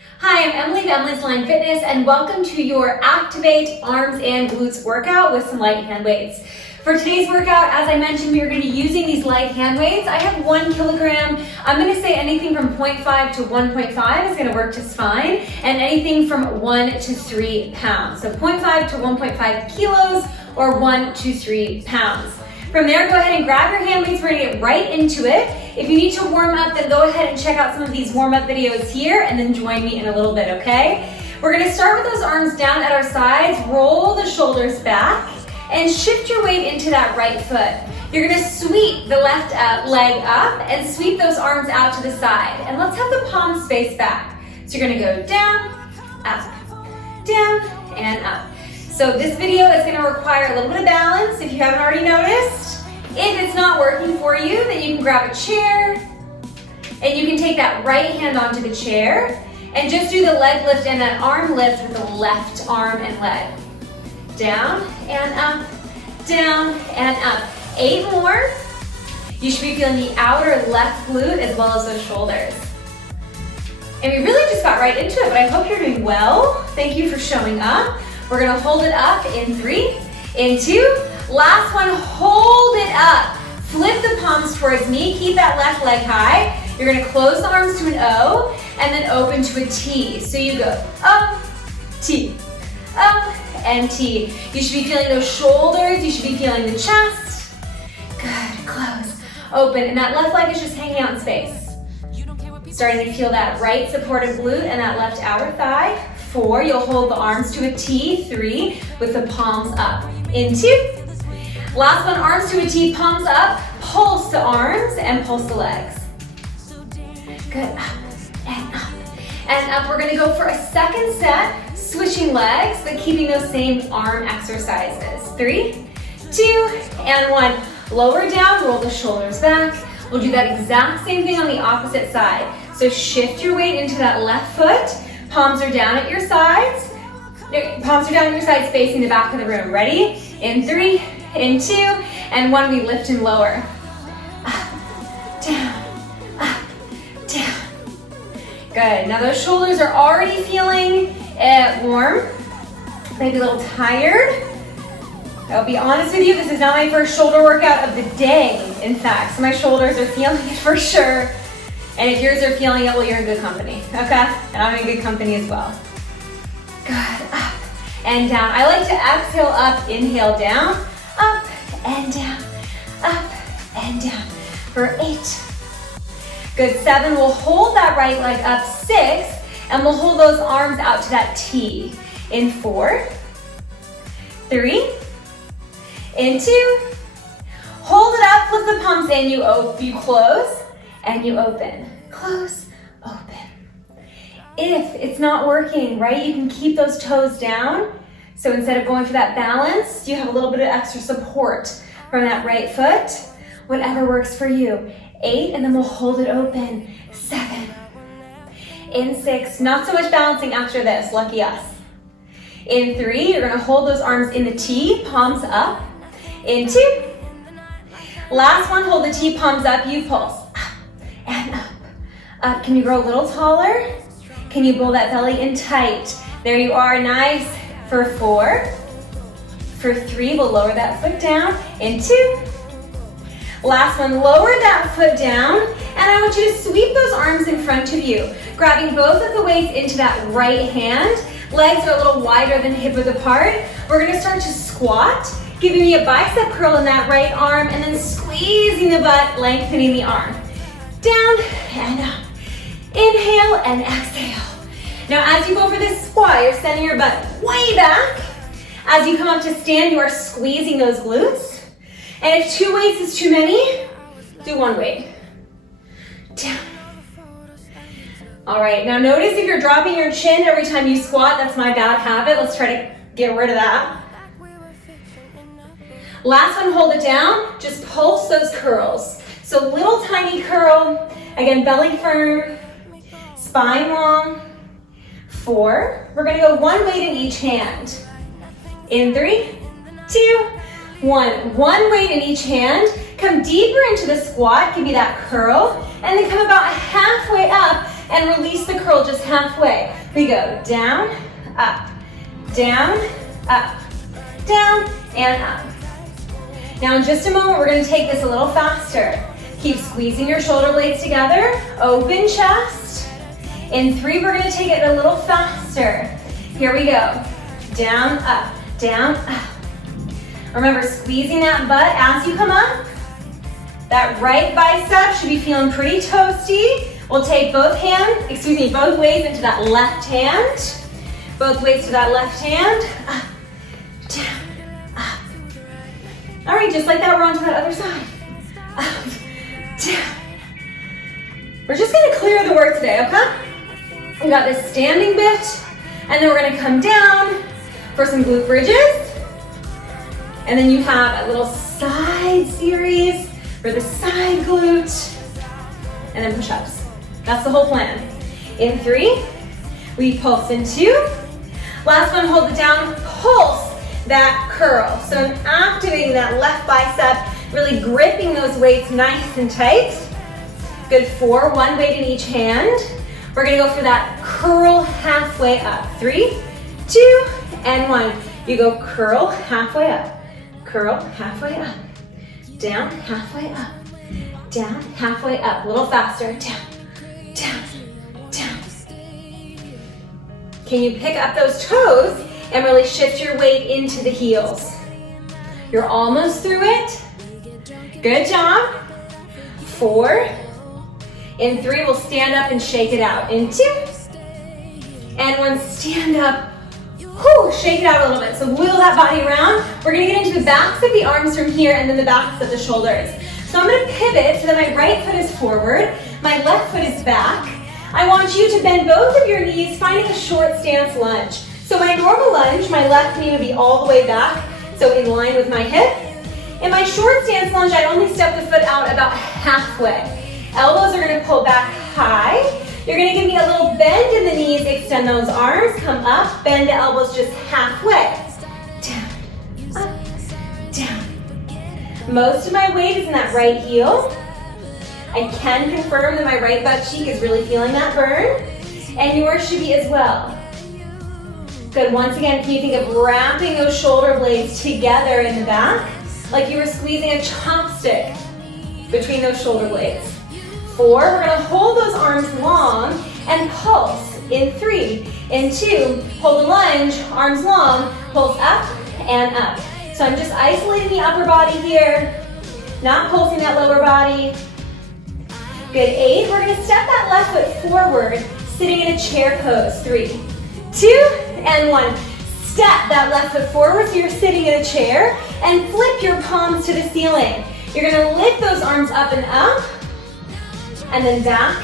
Hi, I'm Emily of Emily's Line Fitness, and welcome to your Activate Arms and Glutes workout with some light hand weights. For today's workout, as I mentioned, we are going to be using these light hand weights. I have 1 kilogram. I'm going to say anything from 0.5 to 1.5 is going to work just fine, and anything from 1 to 3 pounds. So 0.5 to 1.5 kilos or 1 to 3 pounds. From there, go ahead and grab your hand weights. We're gonna get right into it. If you need to warm up, then go ahead and check out some of these warm-up videos here and then join me in a little bit, okay? We're gonna start with those arms down at our sides, roll the shoulders back, and shift your weight into that right foot. You're gonna sweep the left leg up and sweep those arms out to the side. And let's have the palms face back. So you're gonna go down, and up. So this video is going to require a little bit of balance if you haven't already noticed. If it's not working for you, then you can grab a chair and you can take that right hand onto the chair and just do the leg lift and that arm lift with the left arm and leg. Down and up, down and up. 8 more. You should be feeling the outer left glute as well as those shoulders. And we really just got right into it, but I hope you're doing well. Thank you for showing up. We're gonna hold it up in 3, in 2. Last one, hold it up. Flip the palms towards me, keep that left leg high. You're gonna close the arms to an O and then open to a T. So you go up, T, and T. You should be feeling those shoulders, you should be feeling the chest. Good, close, open, and that left leg is just hanging out in space. Starting to feel that right supported glute and that left outer thigh. 4, you'll hold the arms to a T. 3, with the palms up. In 2. Last one, arms to a T, palms up, pulse the arms and pulse the legs. Good, up and up and up. We're gonna go for a second set, switching legs, but keeping those same arm exercises. 3, 2, and 1. Lower down, roll the shoulders back. We'll do that exact same thing on the opposite side. So shift your weight into that left foot. Palms are down at your sides. Palms are down at your sides facing the back of the room. Ready? In 3, in 2, and 1, we lift and lower. Up, down, down. Good. Now those shoulders are already feeling warm, maybe a little tired. I'll be honest with you, this is not my first shoulder workout of the day, in fact. So my shoulders are feeling it for sure. And if yours are feeling it, well, you're in good company, okay? And I'm in good company as well. Good, up and down. I like to exhale up, inhale down, up and down, up and down. For 8. Good, 7, we'll hold that right leg up. 6, and we'll hold those arms out to that T. In 4, 3, in 2, hold it up, flip the palms in, you close, and you open. Close, open. If it's not working, right, you can keep those toes down. So instead of going for that balance, you have a little bit of extra support from that right foot. Whatever works for you. 8, and then we'll hold it open. 7. In 6, not so much balancing after this, lucky us. In 3, you're gonna hold those arms in the T, palms up. In 2. Last one, hold the T, palms up, you pulse. And up, up. Can you grow a little taller? Can you pull that belly in tight? There you are, nice. For 4, for 3, we'll lower that foot down. In 2, last one, lower that foot down, and I want you to sweep those arms in front of you, grabbing both of the weights into that right hand. Legs are a little wider than hip width apart. We're gonna start to squat, giving me a bicep curl in that right arm, and then squeezing the butt, lengthening the arm. Down and up. Inhale and exhale. Now as you go for this squat, you're sending your butt way back. As you come up to stand, you are squeezing those glutes. And if 2 weights is too many, do 1 weight. Down. All right, now notice if you're dropping your chin every time you squat, that's my bad habit. Let's try to get rid of that. Last one, hold it down. Just pulse those curls. So little tiny curl, again, belly firm, spine long. 4, we're gonna go 1 weight in each hand. In 3, 2, 1. 1 weight in each hand. Come deeper into the squat, give me that curl, and then come about halfway up and release the curl just halfway. We go down, up, down, and up. Now in just a moment, we're gonna take this a little faster. Keep squeezing your shoulder blades together, open chest. In 3, we're gonna take it a little faster. Here we go, down, up, down, up. Remember, squeezing that butt as you come up. That right bicep should be feeling pretty toasty. We'll take both weights into that left hand. Both weights to that left hand. Up, down, up. All right, just like that, we're on to that other side. Up, down. We're just gonna clear the work today, okay? We got this standing bit, and then we're gonna come down for some glute bridges. And then you have a little side series for the side glute, and then push-ups. That's the whole plan. In 3, we pulse in 2. Last one, hold it down, pulse that curl. So I'm activating that left bicep, really gripping those weights nice and tight. Good, 4, 1 weight in each hand. We're gonna go for that curl halfway up. 3, 2, and 1. You go curl halfway up, curl halfway up, down halfway up, down halfway up. A little faster, down, down, down. Can you pick up those toes and really shift your weight into the heels? You're almost through it. Good job. 4. In 3, we'll stand up and shake it out. In 2, and 1, stand up. Whew, shake it out a little bit. So wheel that body around. We're gonna get into the backs of the arms from here and then the backs of the shoulders. So I'm gonna pivot so that my right foot is forward, my left foot is back. I want you to bend both of your knees, finding a short stance lunge. So my normal lunge, my left knee would be all the way back, so in line with my hip. In my short stance lunge, I only step the foot out about halfway. Elbows are gonna pull back high. You're gonna give me a little bend in the knees, extend those arms, come up, bend the elbows just halfway. Down, up, down. Most of my weight is in that right heel. I can confirm that my right butt cheek is really feeling that burn, and yours should be as well. Good, once again, can you think of wrapping those shoulder blades together in the back, like you were squeezing a chopstick between those shoulder blades. 4, we're gonna hold those arms long and pulse. In 3, in 2, hold a lunge, arms long, pulse up and up. So I'm just isolating the upper body here, not pulsing that lower body. Good, 8, we're gonna step that left foot forward, sitting in a chair pose. 3, 2, and 1. Step that left foot forward so you're sitting in a chair and flip your palms to the ceiling. You're gonna lift those arms up and up, and then back,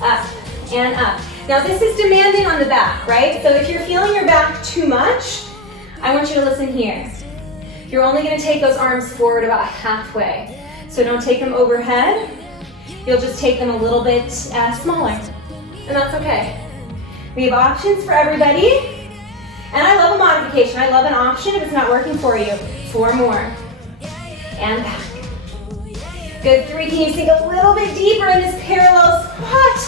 up, and up. Now this is demanding on the back, right? So if you're feeling your back too much, I want you to listen here. You're only gonna take those arms forward about halfway. So don't take them overhead. You'll just take them a little bit smaller, and that's okay. We have options for everybody, and I love a modification. I love an option if it's not working for you. 4 more, and back. Good, 3, can you sink a little bit deeper in this parallel squat?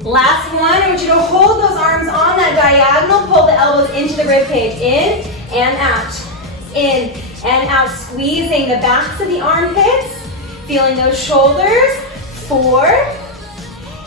2. Last one, I want you to hold those arms on that diagonal, pull the elbows into the rib cage, in and out, squeezing the backs of the armpits, feeling those shoulders. 4.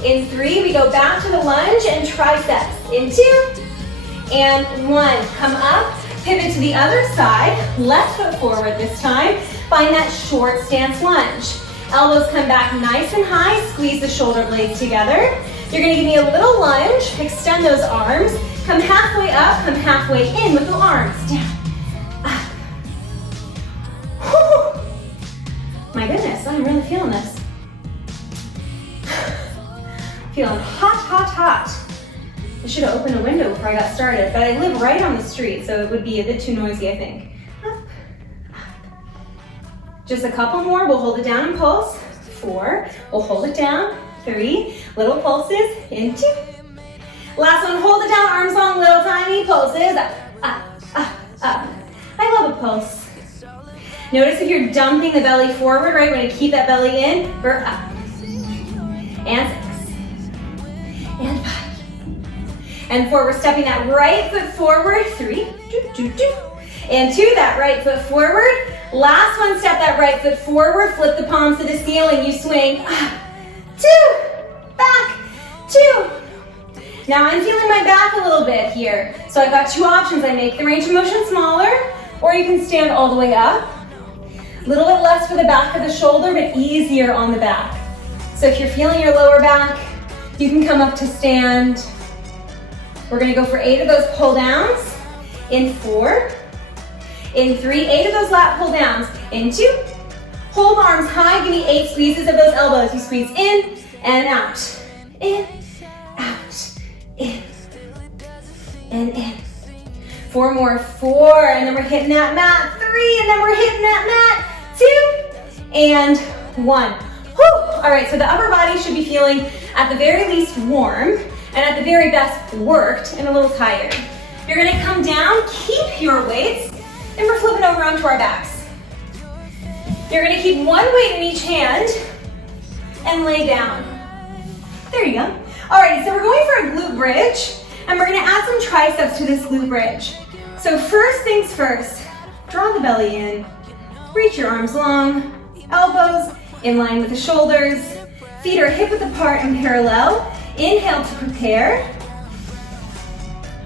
In 3, we go back to the lunge and triceps. In 2, and 1, come up. Pivot to the other side, left foot forward this time. Find that short stance lunge. Elbows come back nice and high, squeeze the shoulder blades together. You're gonna give me a little lunge, extend those arms, come halfway up, come halfway in with the arms. Down, up. Whew. My goodness, I'm really feeling this. Feeling hot, hot, hot. I should have opened a window before I got started, but I live right on the street, so it would be a bit too noisy, I think. Up, up. Just a couple more, we'll hold it down and pulse. 4, we'll hold it down. 3, little pulses, in 2. Last one, hold it down, arms long, little tiny pulses. Up, up, up, up. I love a pulse. Notice if you're dumping the belly forward, right? We're gonna keep that belly in. We're up. And 6. And 5. And 4, we're stepping that right foot forward. 3, 2, and 2, that right foot forward. Last one, step that right foot forward, flip the palms to the ceiling, you swing. 2, back, 2. Now I'm feeling my back a little bit here. So I've got 2 options. I make the range of motion smaller, or you can stand all the way up. A little bit less for the back of the shoulder, but easier on the back. So if you're feeling your lower back, you can come up to stand. We're gonna go for 8 of those pull downs. In 4, in 3, 8 of those lat pull downs. In 2, hold arms high, give me 8 squeezes of those elbows. You squeeze in and out, in, out, in, and in. 4 more, 4, and then we're hitting that mat. 3, and then we're hitting that mat. 2, and 1. Whew. All right, so the upper body should be feeling at the very least warm, and at the very best worked and a little tired. You're gonna come down, keep your weights, and we're flipping over onto our backs. You're gonna keep one weight in each hand and lay down. There you go. All right, so we're going for a glute bridge, and we're gonna add some triceps to this glute bridge. So first things first, draw the belly in, reach your arms long, elbows in line with the shoulders, feet are hip width apart and parallel. Inhale to prepare.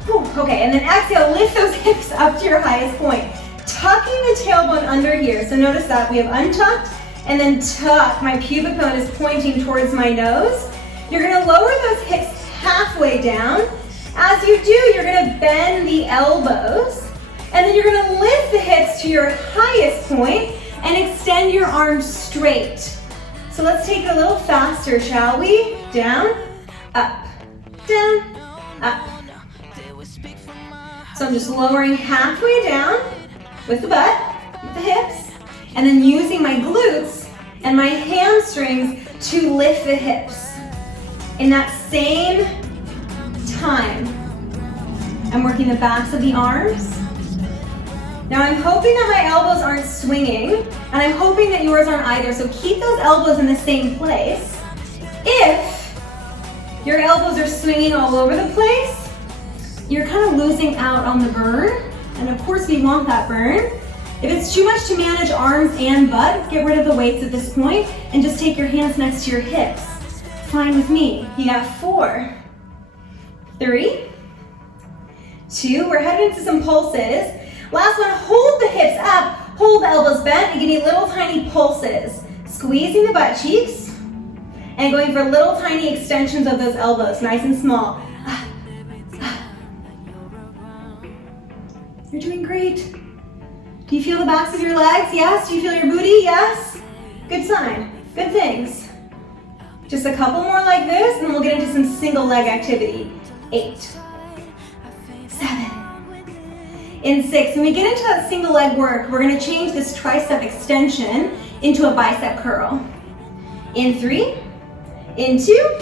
Whew, okay, and then exhale, lift those hips up to your highest point. Tucking the tailbone under here. So notice that we have untucked and then tuck. My pubic bone is pointing towards my nose. You're gonna lower those hips halfway down. As you do, you're gonna bend the elbows, and then you're gonna lift the hips to your highest point and extend your arms straight. So let's take it a little faster, shall we? Down, up, down, up. So I'm just lowering halfway down with the butt, with the hips, and then using my glutes and my hamstrings to lift the hips. In that same time, I'm working the backs of the arms. Now I'm hoping that my elbows aren't swinging, and I'm hoping that yours aren't either, so keep those elbows in the same place. If your elbows are swinging all over the place, you're kind of losing out on the burn, and of course we want that burn. If it's too much to manage arms and butt, get rid of the weights at this point and just take your hands next to your hips. Fine with me. You got 4, 3, 2, we're heading into some pulses. Last one, hold the hips up, hold the elbows bent, and give me little tiny pulses. Squeezing the butt cheeks, and going for little tiny extensions of those elbows, nice and small. You're doing great. Do you feel the backs of your legs? Yes. Do you feel your booty? Yes. Good sign. Good things. Just a couple more like this, and then we'll get into some single leg activity. 8, 7, in 6. When we get into that single leg work, we're gonna change this tricep extension into a bicep curl. In 3, in 2.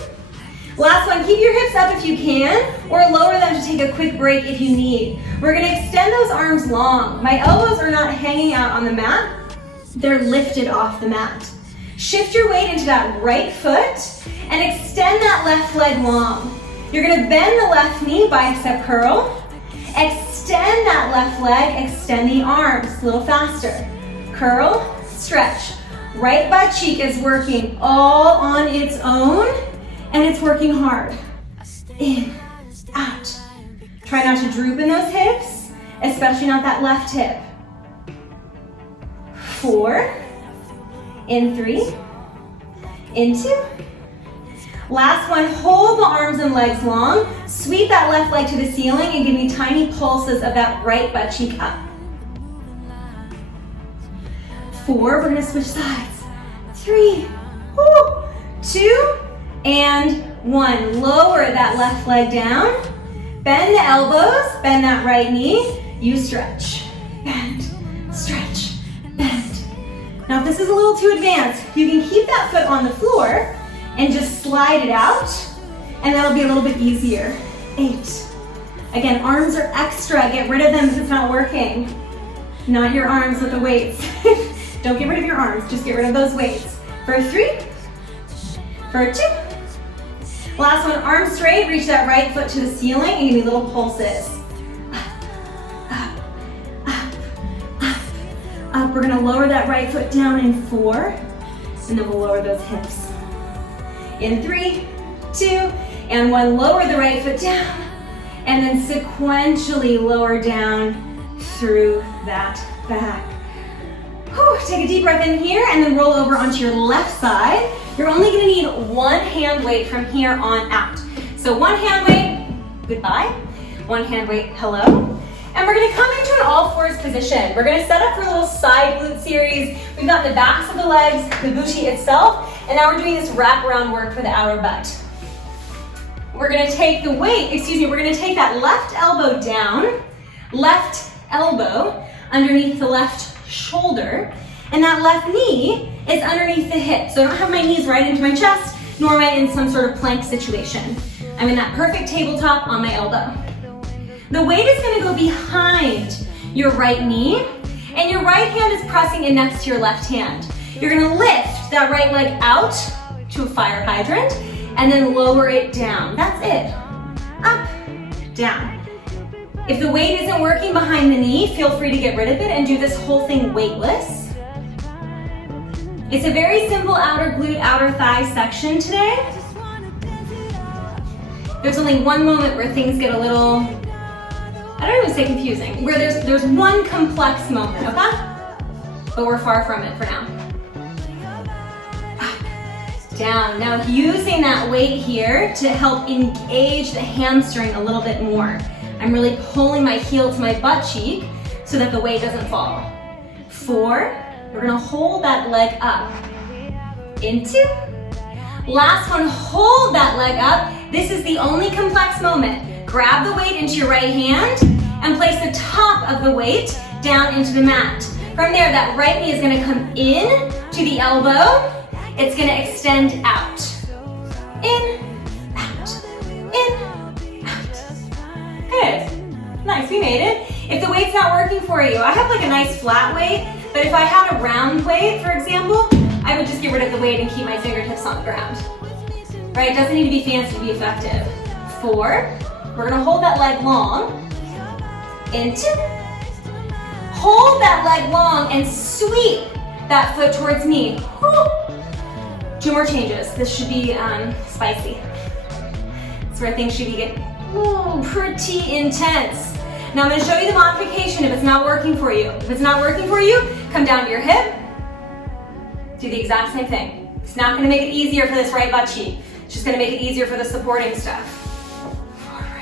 Last one, keep your hips up if you can, or lower them to take a quick break if you need. We're gonna extend those arms long. My elbows are not hanging out on the mat, they're lifted off the mat. Shift your weight into that right foot and extend that left leg long. You're gonna bend the left knee, bicep curl. Extend that left leg, extend the arms, a little faster. Curl, stretch. Right butt cheek is working all on its own, and it's working hard. In, out. Try not to droop in those hips, especially not that left hip. 4, in 3, in 2. Last one, hold the arms and legs long, sweep that left leg to the ceiling and give me tiny pulses of that right butt cheek up. 4, we're gonna switch sides. 3, 2, and 1. Lower that left leg down, bend the elbows, bend that right knee, you stretch, bend, stretch, bend. Now if this is a little too advanced, you can keep that foot on the floor and just slide it out, and that'll be a little bit easier. 8. Again, arms are extra, get rid of them if it's not working. Not your arms with the weights. Don't get rid of your arms, just get rid of those weights. For 3, for 2. Last one, arms straight, reach that right foot to the ceiling and give me little pulses. Up, up, up, up. We're gonna lower that right foot down in 4, and then we'll lower those hips. In 3, 2, and 1, lower the right foot down, and then sequentially lower down through that back. Whew, take a deep breath in here, and then roll over onto your left side. You're only gonna need one hand weight from here on out. So one hand weight, goodbye. One hand weight, hello. And we're gonna come into an all fours position. We're gonna set up for a little side glute series. We've got the backs of the legs, the booty itself, and now we're doing this wraparound work for the outer butt. We're gonna take the weight, we're gonna take that left elbow down, left elbow underneath the left shoulder, and that left knee is underneath the hip. So I don't have my knees right into my chest, nor am I in some sort of plank situation. I'm in that perfect tabletop on my elbow. The weight is gonna go behind your right knee, and your right hand is pressing in next to your left hand. You're gonna lift that right leg out to a fire hydrant, and then lower it down. That's it. Up, down. If the weight isn't working behind the knee, feel free to get rid of it and do this whole thing weightless. It's a very simple outer glute, outer thigh section today. There's only one moment where things get a little, I don't even say confusing, where there's one complex moment, okay? But we're far from it for now. Down. Now using that weight here to help engage the hamstring a little bit more. I'm really pulling my heel to my butt cheek so that the weight doesn't fall. 4, we're gonna hold that leg up. Into. Last one, hold that leg up. This is the only complex moment. Grab the weight into your right hand and place the top of the weight down into the mat. From there, that right knee is gonna come in to the elbow. It's gonna extend out. In, out, in, out. Good. Nice, we made it. If the weight's not working for you, I have like a nice flat weight, but if I had a round weight, for example, I would just get rid of the weight and keep my fingertips on the ground. Right, it doesn't need to be fancy to be effective. 4, we're gonna hold that leg long. Into. Hold that leg long and sweep that foot towards me. Woo. 2 more changes. This should be spicy. That's where things should be getting pretty intense. Now I'm going to show you the modification if it's not working for you. If it's not working for you, come down to your hip. Do the exact same thing. It's not going to make it easier for this right butt cheek. It's just going to make it easier for the supporting stuff. Forward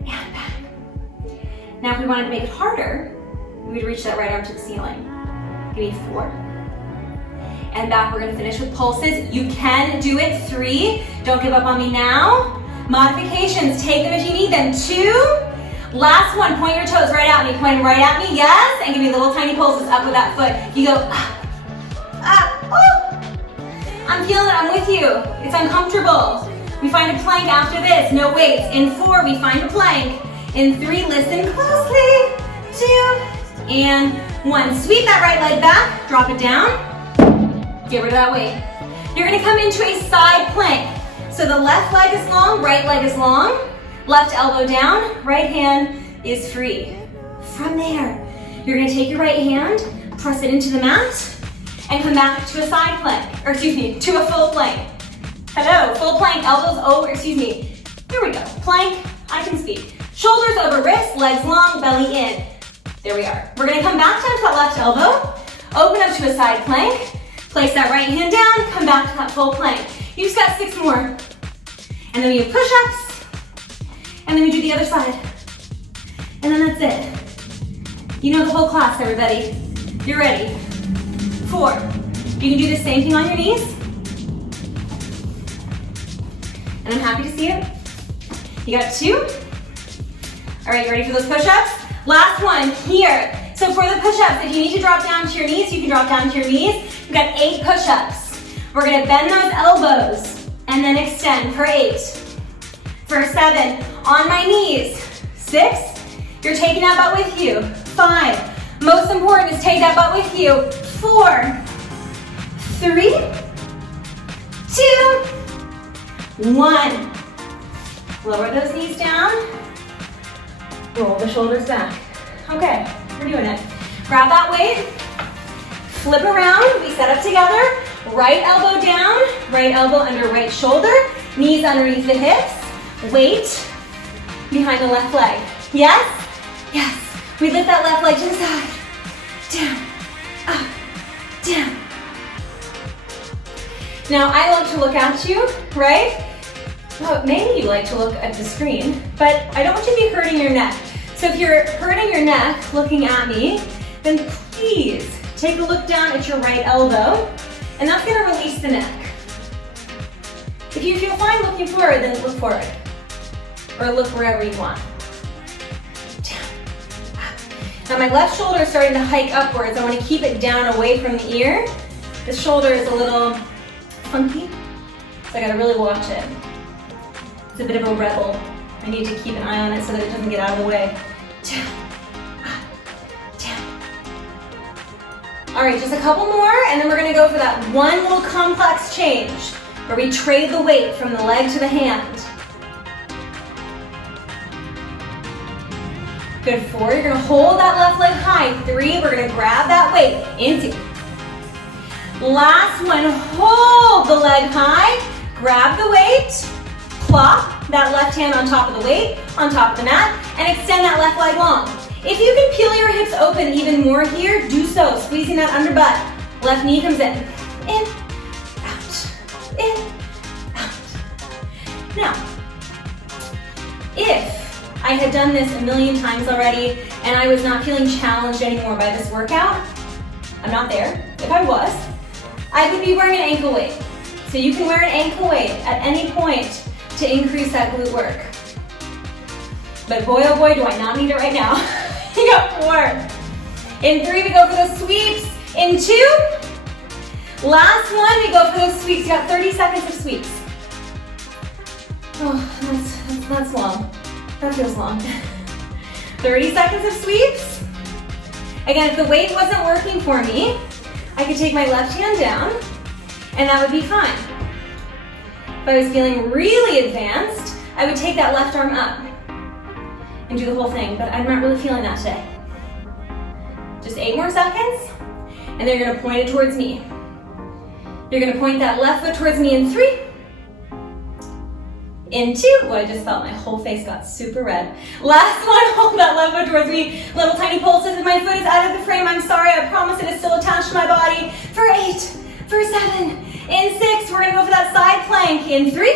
and back. Now if we wanted to make it harder, we would reach that right arm to the ceiling. Give me 4. And back, we're gonna finish with pulses. You can do it. 3, don't give up on me now. Modifications, take them if you need them. 2, last one, point your toes right at me, point them right at me, yes, and give me little tiny pulses up with that foot. You go up, up, oh. I'm feeling it, I'm with you. It's uncomfortable. We find a plank after this, no weights. In 4, we find a plank. In 3, listen closely. 2, and 1. Sweep that right leg back, drop it down. Get rid of that weight. You're gonna come into a side plank. So the left leg is long, right leg is long, left elbow down, right hand is free. From there, you're gonna take your right hand, press it into the mat, and come back to a side plank, or to a full plank. Hello, full plank, elbows over, here we go. Plank, I can speak. Shoulders over wrists, legs long, belly in. There we are. We're gonna come back down to that left elbow, open up to a side plank, place that right hand down, come back to that full plank. You just got 6 more. And then we do push-ups, and then we do the other side. And then that's it. You know the whole class, everybody. You're ready. 4, you can do the same thing on your knees. And I'm happy to see it. You got 2. All right, you ready for those push-ups? Last one, here. So for the push-ups, if you need to drop down to your knees, you can drop down to your knees. We've got 8 push-ups. We're gonna bend those elbows and then extend for 8. For 7, on my knees. 6, you're taking that butt with you. 5, Most important is take that butt with you. 4, 3, 2, 1. Lower those knees down. Roll the shoulders back. Okay, we're doing it. Grab that weight. Flip around. We set up together. Right elbow down. Right elbow under right shoulder. Knees underneath the hips. Weight behind the left leg. Yes? Yes. We lift that left leg to the side. Down. Up. Down. Now, I love to look at you, right? Well, maybe you like to look at the screen, but I don't want you to be hurting your neck. So if you're hurting your neck looking at me, then please take a look down at your right elbow, and that's gonna release the neck. If you feel fine looking forward, then look forward. Or look wherever you want. Down, up. Now my left shoulder is starting to hike upwards. I want to keep it down away from the ear. The shoulder is a little funky, so I gotta really watch it. It's a bit of a rebel. I need to keep an eye on it so that it doesn't get out of the way. Down, up, down. All right, just a couple more, and then we're gonna go for that one little complex change where we trade the weight from the leg to the hand. Good, 4, you're gonna hold that left leg high. 3, we're gonna grab that weight. Into. Last one, hold the leg high, grab the weight, plop that left hand on top of the weight, on top of the mat, and extend that left leg long. If you can peel your hips open even more here, do so, squeezing that under butt. Left knee comes in, out, in, out. Now, if I had done this a million times already and I was not feeling challenged anymore by this workout, I'm not there. If I was, I would be wearing an ankle weight. So you can wear an ankle weight at any point to increase that glute work. But boy, oh boy, do I not need it right now. You got 4. In 3, we go for those sweeps. In 2, last one, we go for those sweeps. You got 30 seconds of sweeps. Oh, that's long. That feels long. 30 seconds of sweeps. Again, if the weight wasn't working for me, I could take my left hand down, and that would be fine. If I was feeling really advanced, I would take that left arm up and do the whole thing, but I'm not really feeling that today. Just 8 more seconds, and then you're gonna point it towards me. You're gonna point that left foot towards me in 3, in 2, oh, I just felt my whole face got super red. Last one, hold that left foot towards me. Little tiny pulses, and my foot is out of the frame. I'm sorry, I promise it is still attached to my body. For 8, for 7, in 6, we're gonna go for that side plank. In 3,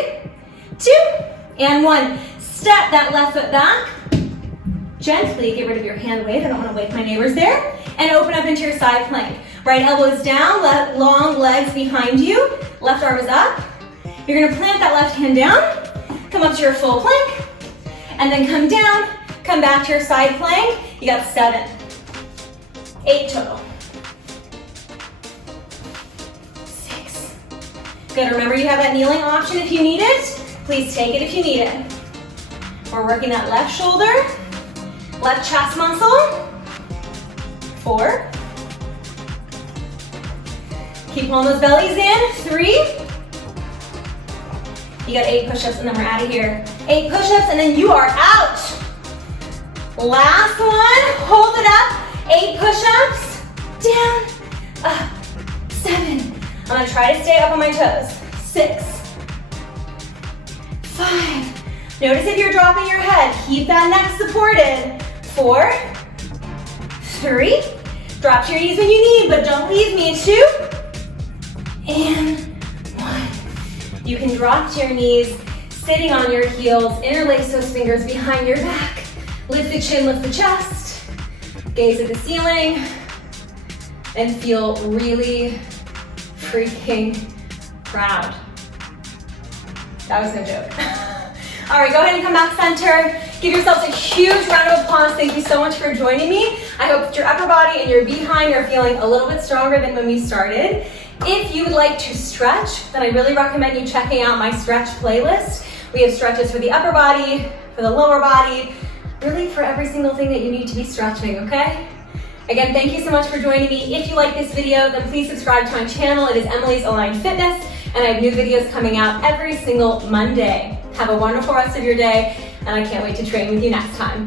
2, and 1. Step that left foot back. Gently get rid of your hand weight. I don't wanna wake my neighbors there. And open up into your side plank. Right elbow is down, long legs behind you. Left arm is up. You're gonna plant that left hand down. Come up to your full plank, and then come down, come back to your side plank. You got 7, 8 total. 6. Good, remember you have that kneeling option if you need it. Please take it if you need it. We're working that left shoulder, left chest muscle. 4. Keep pulling those bellies in. 3. You got 8 push-ups, and then we're out of here. 8 push-ups, and then you are out. Last one, hold it up. 8 push-ups, down, up, 7. I'm gonna try to stay up on my toes. 6, 5. Notice if you're dropping your head, keep that neck supported. 4, 3. Drop to your knees when you need, but don't leave me. 2, and 1. You can drop to your knees, sitting on your heels, interlace those fingers behind your back, lift the chin, lift the chest, gaze at the ceiling, and feel really freaking proud. That was no joke. All right, go ahead and come back center. Give yourselves a huge round of applause. Thank you so much for joining me. I hope that your upper body and your behind are feeling a little bit stronger than when we started. If you would like to stretch, then I really recommend you checking out my stretch playlist. We have stretches for the upper body, for the lower body, really for every single thing that you need to be stretching, okay? Again, thank you so much for joining me. If you like this video, then please subscribe to my channel. It is Emily's Aligned Fitness, and I have new videos coming out every single Monday. Have a wonderful rest of your day, and I can't wait to train with you next time.